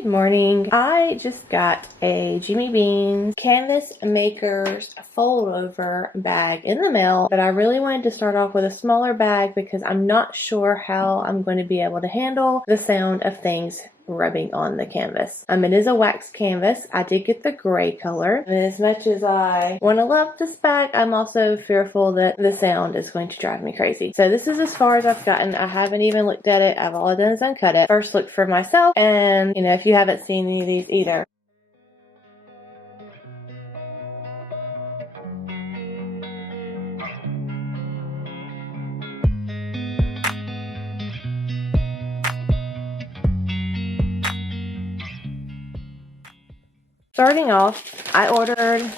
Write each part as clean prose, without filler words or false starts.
Good morning. I just got a Jimmy Beans Canvas Makers Foldover bag in the mail, but I really wanted to start off with a smaller bag because I'm not sure how I'm going to be able to handle the sound of things rubbing on the canvas. It is a wax canvas. I did get the gray color, and as much as I want to love this bag, I'm also fearful that the sound is going to drive me crazy. So this is as far as I've gotten. I haven't even looked at it. All I've done is uncut it. First look for myself, and if you haven't seen any of these either. Starting off, I ordered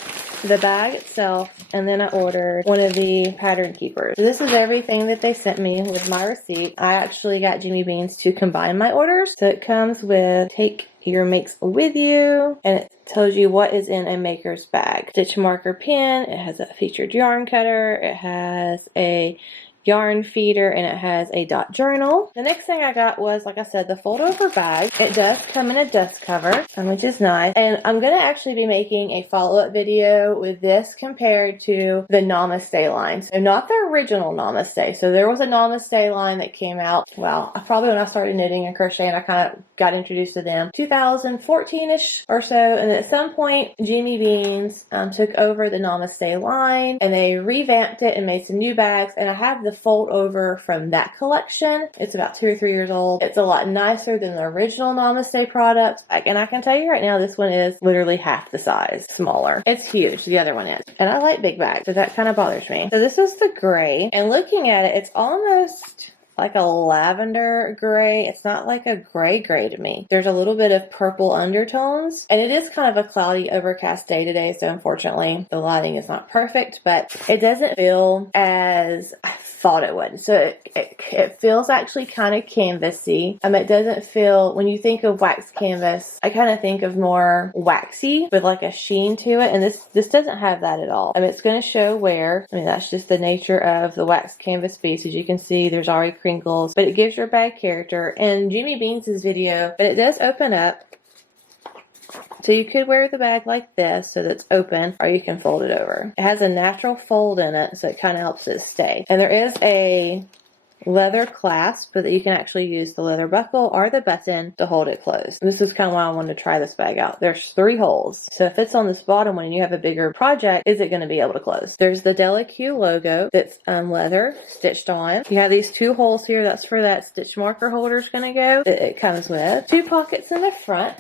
the bag itself, and then I ordered one of the pattern keepers. So this is everything that they sent me with my receipt. I actually got Jimmy Beans to combine my orders. So it comes with take your makes with you, and it tells you what is in a maker's bag. Stitch marker pen, it has a featured yarn cutter, it has a yarn feeder, and it has a dot journal. The next thing I got was, like I said, the fold over bag. It does come in a dust cover, which is nice. And I'm going to actually be making a follow-up video with this compared to the Namaste line. So not the original Namaste. So there was a Namaste line that came out, well, probably when I started knitting and crocheting, I kind of got introduced to them 2014-ish or so. And at some point, Jimmy Beans took over the Namaste line, and they revamped it and made some new bags. And I have the fold over from that collection. It's about 2 or 3 years old. It's a lot nicer than the original Namaste product. And I can tell you right now, this one is literally half the size smaller. It's huge. The other one is. And I like big bags, so that kind of bothers me. So this is the gray. And looking at it, it's almost like a lavender gray. It's not like a gray to me. There's a little bit of purple undertones, and it is kind of a cloudy, overcast day today, so unfortunately the lighting is not perfect, but it doesn't feel as I thought it would. So it feels actually kind of canvasy. It doesn't feel, when you think of wax canvas, I kind of think of more waxy with like a sheen to it, and this doesn't have that at all. It's going to show wear. That's just the nature of the wax canvas piece. As you can see, there's already crinkles, but it gives your bag character. And Jimmy Beans' video, but it does open up, so you could wear the bag like this so that it's open, or you can fold it over. It has a natural fold in it, so it kind of helps it stay. And there is a leather clasp so that you can actually use the leather buckle or the button to hold it closed. This is kind of why I wanted to try this bag out. There's 3 holes. So if it's on this bottom one and you have a bigger project, is it going to be able to close? There's the Della logo that's leather stitched on. You have these 2 holes here. That's where that stitch marker holder is going to go. It comes with 2 pockets in the front.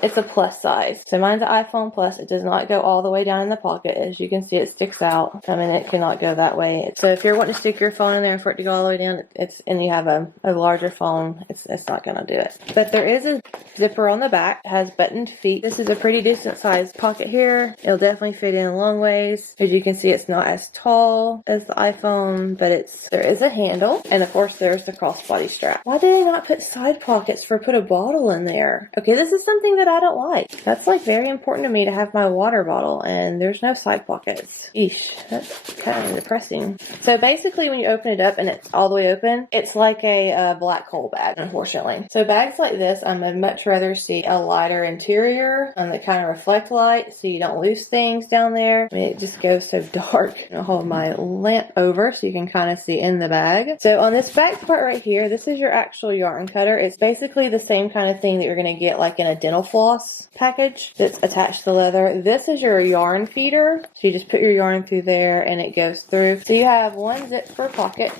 It's a plus size. So mine's an iPhone Plus. It does not go all the way down in the pocket. As you can see, it sticks out. It cannot go that way. So if you're wanting to stick your phone in there and for it to go all the way down, and you have a larger phone, it's not going to do it. But there is a zipper on the back. It has buttoned feet. This is a pretty decent sized pocket here. It'll definitely fit in a long ways. As you can see, it's not as tall as the iPhone, but there is a handle. And of course, there's the crossbody strap. Why did they not put side pockets put a bottle in there? Okay, this is something that I don't like. That's like very important to me, to have my water bottle, and there's no side pockets. Eesh, that's kind of depressing. So basically, when you open it up and it's all the way open, it's like a black hole bag, unfortunately. So bags like this, I'd much rather see a lighter interior that kind of reflect light so you don't lose things down there. It just goes so dark. I'll hold my lamp over so you can kind of see in the bag. So on this back part right here, this is your actual yarn cutter. It's basically the same kind of thing that you're going to get like in a dental floss package that's attached to the leather. This is your yarn feeder. So you just put your yarn through there and it goes through. So you have 1 zip per pocket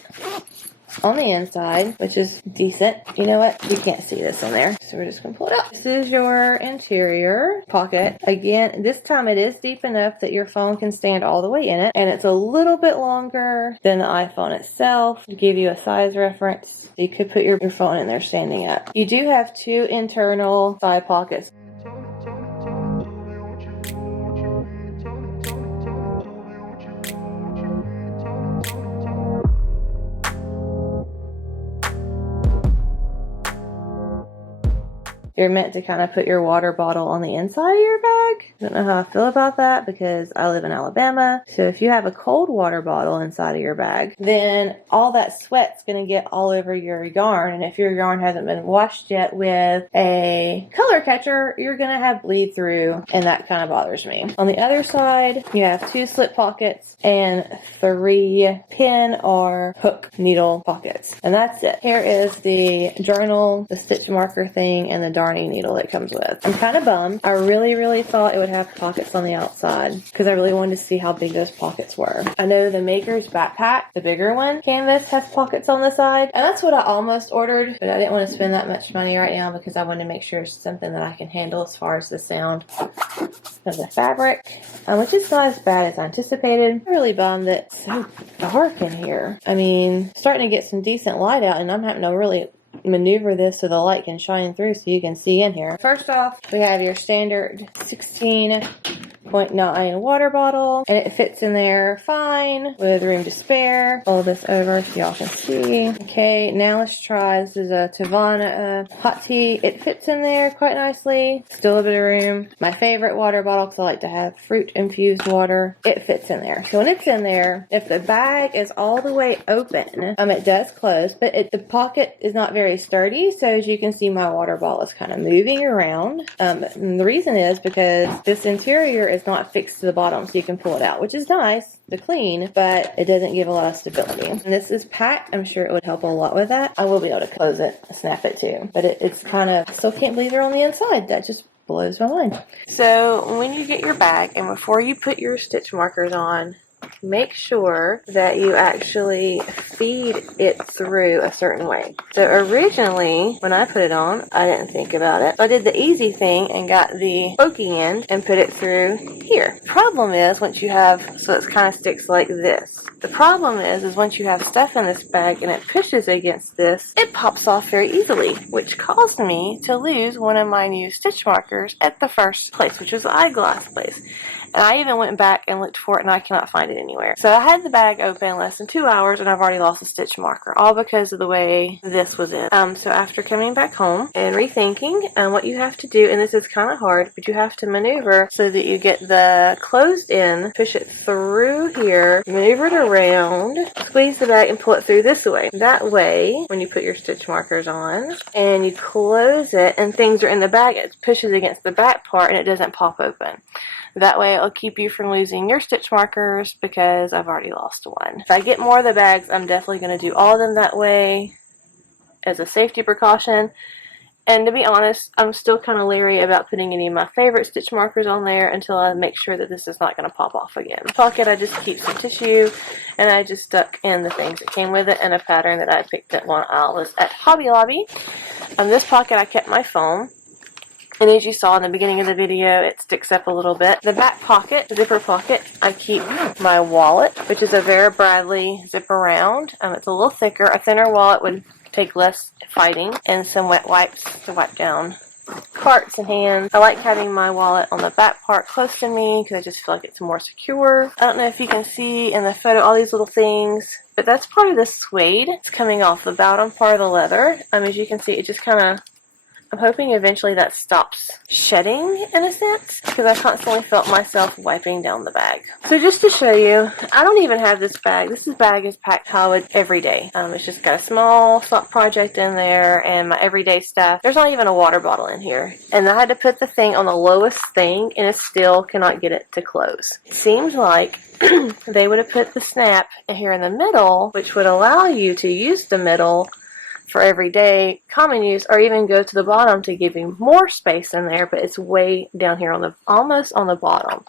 on the inside, which is decent. You know what? You can't see this on there, so we're just going to pull it out. This is your interior pocket. Again, this time it is deep enough that your phone can stand all the way in it, and it's a little bit longer than the iPhone itself to give you a size reference. You could put your phone in there standing up. You do have 2 internal side pockets. you're meant to kind of put your water bottle on the inside of your bag. I don't know how I feel about that because I live in Alabama. So if you have a cold water bottle inside of your bag, then all that sweat's going to get all over your yarn. And if your yarn hasn't been washed yet with a color catcher, you're going to have bleed through, and that kind of bothers me. On the other side, you have 2 slip pockets and 3 pin or hook needle pockets. And that's it. Here is the journal, the stitch marker thing, and the darning needle that comes with. I'm kind of bummed. I really thought it would have pockets on the outside because I really wanted to see how big those pockets were. I know the Maker's backpack, the bigger one, canvas, has pockets on the side, and that's what I almost ordered, but I didn't want to spend that much money right now because I wanted to make sure it's something that I can handle as far as the sound of the fabric, which is not as bad as I anticipated. I'm really bummed that it's so dark in here. I mean, starting to get some decent light out, and I'm having to really maneuver this so the light can shine through so you can see in here. First off, we have your standard 16.9 water bottle, and it fits in there fine with room to spare. Fold this over so y'all can see. Okay, now let's try, this is a Tavana hot tea. It fits in there quite nicely. Still a bit of room. My favorite water bottle, because I like to have fruit infused water, it fits in there. So when it's in there, if the bag is all the way open, it does close, but the pocket is not very sturdy, so as you can see, my water bottle is kind of moving around. And the reason is because this interior is not fixed to the bottom, so you can pull it out, which is nice to clean, but it doesn't give a lot of stability. And this is packed. I'm sure it would help a lot with that. I will be able to close it, snap it too, but it's kind of, still can't believe they're on the inside. That just blows my mind. So when you get your bag, and before you put your stitch markers on, make sure that you actually feed it through a certain way. So originally, when I put it on, I didn't think about it. I did the easy thing and got the pokey end and put it through here. Problem is, once you have, so it kind of sticks like this. The problem is once you have stuff in this bag and it pushes against this, it pops off very easily, which caused me to lose one of my new stitch markers at the first place, which was the eyeglass place. And I even went back and looked for it, and I cannot find it anywhere. So I had the bag open less than 2 hours, and I've already lost a stitch marker, all because of the way this was in. So after coming back home and rethinking what you have to do, and this is kind of hard, but you have to maneuver so that you get the closed end, push it through here, maneuver it around, squeeze the bag, and pull it through this way. That way, when you put your stitch markers on and you close it and things are in the bag, it pushes against the back part and it doesn't pop open. That way it'll keep you from losing your stitch markers because I've already lost one. If I get more of the bags, I'm definitely going to do all of them that way as a safety precaution. And to be honest, I'm still kind of leery about putting any of my favorite stitch markers on there until I make sure that this is not going to pop off again. In the pocket, I just keep some tissue, and I just stuck in the things that came with it and a pattern that I picked up when I was at Hobby Lobby. In this pocket, I kept my foam. And as you saw in the beginning of the video, it sticks up a little bit. The back pocket, the zipper pocket, I keep my wallet, which is a Vera Bradley zip around. It's a little thicker. A thinner wallet would take less fighting, and some wet wipes to wipe down parts and hands. I like having my wallet on the back part close to me because I just feel like it's more secure. I don't know if you can see in the photo all these little things, but that's part of the suede. It's coming off the bottom part of the leather. As you can see, it just kind of, I'm hoping eventually that stops shedding in a sense, because I constantly felt myself wiping down the bag. So just to show you, I don't even have this bag. This bag is packed solid every day. It's just got a small sock project in there and my everyday stuff. There's not even a water bottle in here. And I had to put the thing on the lowest thing, and it still cannot get it to close. It seems like they would have put the snap here in the middle, which would allow you to use the middle for everyday common use, or even go to the bottom to give you more space in there, but it's way down here on the, almost on the bottom.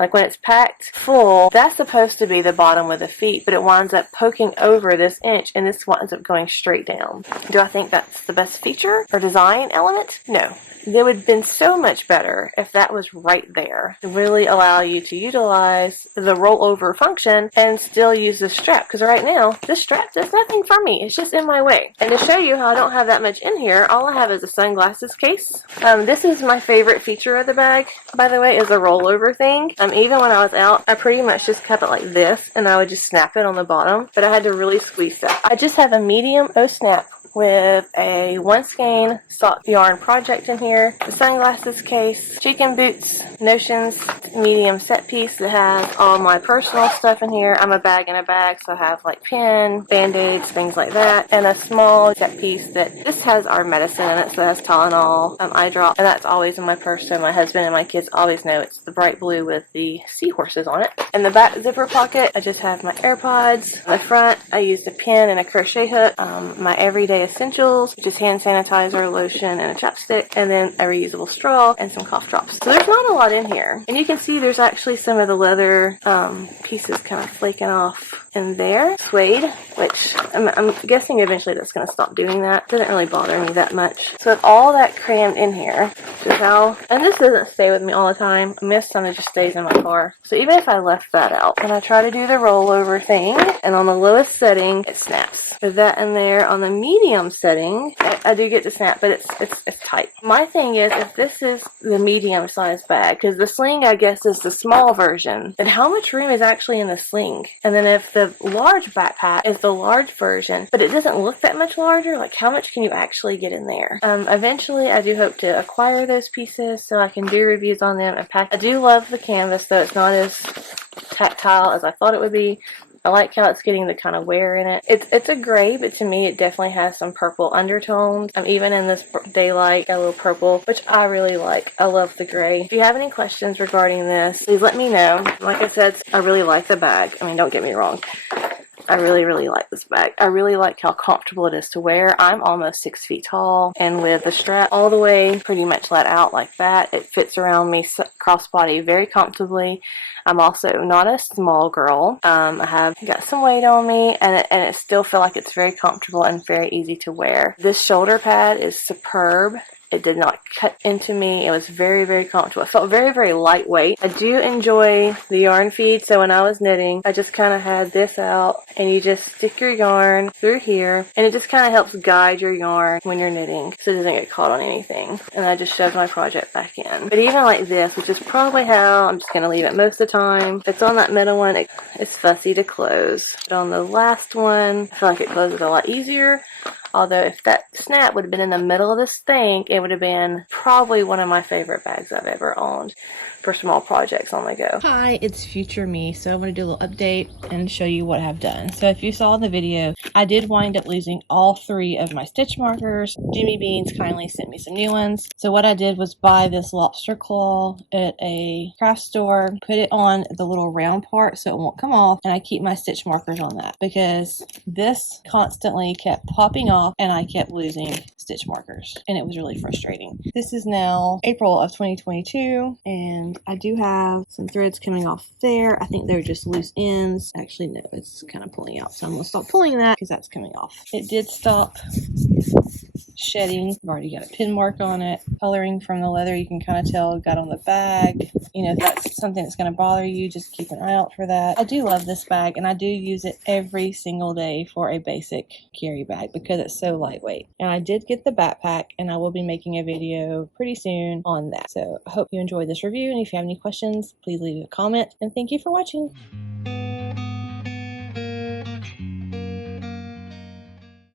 Like when it's packed full, that's supposed to be the bottom with the feet, but it winds up poking over this inch, and this winds up going straight down. Do I think that's the best feature or design element? No. It would have been so much better if that was right there to really allow you to utilize the rollover function and still use the strap. Because right now, this strap does nothing for me. It's just in my way. And to show you how I don't have that much in here, all I have is a sunglasses case. This is my favorite feature of the bag, by the way, is the rollover thing. Even when I was out, I pretty much just kept it like this, and I would just snap it on the bottom. But I had to really squeeze that. I just have a medium O snap with a 1 skein sock yarn project in here, the sunglasses case, chicken boots, notions, medium set piece that has all my personal stuff in here. I'm a bag in a bag, so I have like pen, band-aids, things like that, and a small set piece that this has our medicine in it, so that's Tylenol, eye drop, and that's always in my purse, so my husband and my kids always know it's the bright blue with the seahorses on it. In the back zipper pocket, I just have my AirPods. In the front, I used a pin and a crochet hook, my everyday essentials, which is hand sanitizer, lotion, and a chapstick, and then a reusable straw and some cough drops. So there's not a lot in here, and you can see there's actually some of the leather pieces kind of flaking off in there. Suede, which I'm guessing eventually that's going to stop doing that. Doesn't really bother me that much. So with all that crammed in here, this is how, and this doesn't stay with me all the time. Most time it just stays in my car. So even if I left that out, and I try to do the rollover thing, and on the lowest setting, it snaps. With that in there, on the medium setting, I do get to snap, but it's tight. My thing is, if this is the medium size bag, because the sling, I guess, is the small version, then how much room is actually in the sling? And then if the large backpack is the large version, but it doesn't look that much larger, like how much can you actually get in there? Eventually, I do hope to acquire those pieces so I can do reviews on them and pack. I do love the canvas, though it's not as tactile as I thought it would be. I like how it's getting the kind of wear in it. It's a gray, but to me it definitely has some purple undertones. Even in this daylight, got a little purple, which I really like. I love the gray. If you have any questions regarding this, please let me know. Like I said, I really like the bag. I mean, don't get me wrong. I really, really like this bag. I really like how comfortable it is to wear. I'm almost 6 feet tall, and with the strap all the way pretty much let out like that, it fits around me crossbody very comfortably. I'm also not a small girl. I have got some weight on me, and it still feel like it's very comfortable and very easy to wear. This shoulder pad is superb. It did not cut into me. It was very, very comfortable. It felt very, very lightweight. I do enjoy the yarn feed, so when I was knitting, I just kind of had this out, and you just stick your yarn through here, and it just kind of helps guide your yarn when you're knitting, so it doesn't get caught on anything. And I just shoved my project back in. But even like this, which is probably how I'm just going to leave it most of the time, if it's on that middle one, it's fussy to close. But on the last one, I feel like it closes a lot easier. Although if that snap would have been in the middle of this thing, it would have been probably one of my favorite bags I've ever owned for small projects on the go. Hi, it's future me. So I'm going to do a little update and show you what I've done. So if you saw in the video, I did wind up losing all 3 of my stitch markers. Jimmy Beans kindly sent me some new ones. So what I did was buy this lobster claw at a craft store, put it on the little round part so it won't come off, and I keep my stitch markers on that because this constantly kept popping off and I kept losing stitch markers, and it was really frustrating. This is now April of 2022, and I do have some threads coming off there. I think they're just loose ends. Actually, no, it's kind of pulling out, so I'm going to stop pulling that because that's coming off. It did stop shedding. I've already got a pin mark on it. Coloring from the leather, you can kind of tell got on the bag. You know, if that's something that's going to bother you, just keep an eye out for that. I do love this bag, and I do use it every single day for a basic carry bag because it's so lightweight. And I did get the backpack, and I will be making a video pretty soon on that. So I hope you enjoyed this review, and if you have any questions, please leave a comment, and thank you for watching.